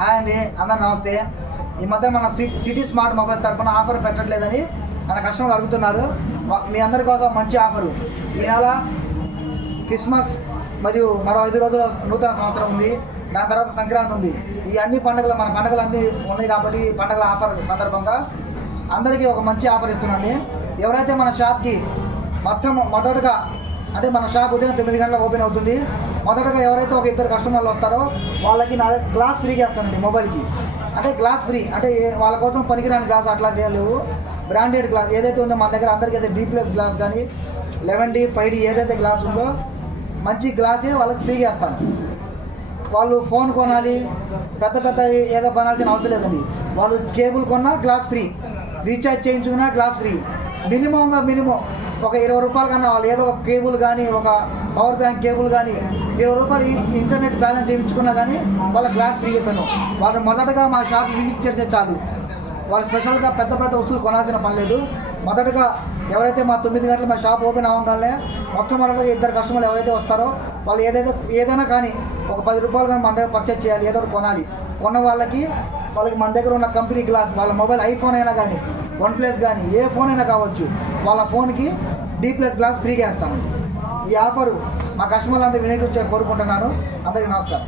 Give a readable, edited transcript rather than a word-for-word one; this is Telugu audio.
హాయ్ అండి, అందరూ నమస్తే. ఈ మధ్య మన సిటీ స్మార్ట్ మొబైల్స్ తరఫున ఆఫర్ పెట్టట్లేదని మన కస్టమర్లు అడుగుతున్నారు. మీ అందరి కోసం మంచి ఆఫరు. ఈ నెల క్రిస్మస్ మరియు మరో 5 రోజుల నూతన సంవత్సరం ఉంది. దాని తర్వాత సంక్రాంతి ఉంది. ఈ అన్ని పండుగలు మన పండుగలు అన్నీ ఉన్నాయి కాబట్టి పండుగల ఆఫర్ సందర్భంగా అందరికీ ఒక మంచి ఆఫర్ ఇస్తున్నాను. ఎవరైతే మన షాప్కి మొదటగా అంటే మన షాప్ ఉదయం 9 గంటలకు ఓపెన్ అవుతుంది. మొదటగా ఎవరైతే ఒక 2 కస్టమర్లు వస్తారో వాళ్ళకి నా గ్లాస్ ఫ్రీగా ఇస్తానండి. మొబైల్కి అంటే గ్లాస్ ఫ్రీ, అంటే వాళ్ళ కోసం పనికిరాని గ్లాస్ అట్లాంటివి లేవు. బ్రాండెడ్ గ్లాస్ ఏదైతే ఉందో మన దగ్గర అందరికీ అయితే D+ గ్లాస్ కానీ 11D 5D ఏదైతే గ్లాస్ ఉందో మంచి గ్లాసే వాళ్ళకి ఫ్రీగా ఇస్తాను. వాళ్ళు ఫోన్ కొనాలి, పెద్ద ఏదో కొనాల్సిన అవసరం లేదండి. వాళ్ళు కేబుల్ కొన్నా గ్లాస్ ఫ్రీ, రీఛార్జ్ చేయించుకున్నా గ్లాస్ ఫ్రీ. మినిమం ఒక 20 రూపాయలు కన్నా వాళ్ళు ఏదో ఒక కేబుల్ కానీ ఒక పవర్ బ్యాంక్ కేబుల్ కానీ 20 రూపాయలు ఇంటర్నెట్ బ్యాలెన్స్ వేయించుకున్నా కానీ వాళ్ళ గ్లాస్ ఫ్రీ ఇస్తాను. వాళ్ళు మొదటగా మా షాప్ విజిట్ చేస్తే చాలు. వాళ్ళు స్పెషల్గా పెద్ద వస్తువులు కొనాల్సిన పని లేదు. మొదటగా ఎవరైతే మా 9 గంటలు మా షాప్ ఓపెన్ అవ్వగానే మొట్టమొదటిగా 2 కస్టమర్లు ఎవరైతే వస్తారో వాళ్ళు ఏదైనా కానీ ఒక 10 రూపాయలు కానీ మన దగ్గర పర్చేజ్ చేయాలి, ఏదో ఒకటి కొనాలి. కొన్న వాళ్ళకి మన దగ్గర ఉన్న కంపెనీ గ్లాస్, వాళ్ళ మొబైల్ ఐఫోన్ అయినా కానీ OnePlus కానీ ఏ ఫోన్ అయినా కావచ్చు, వాళ్ళ ఫోన్కి D+ గ్లాస్ ఫ్రీగా వేస్తాను. ఈ ఆఫరు మా కస్టమర్లు అందరూ వినియోగించాలని కోరుకుంటున్నాను. అందరికీ నమస్కారం.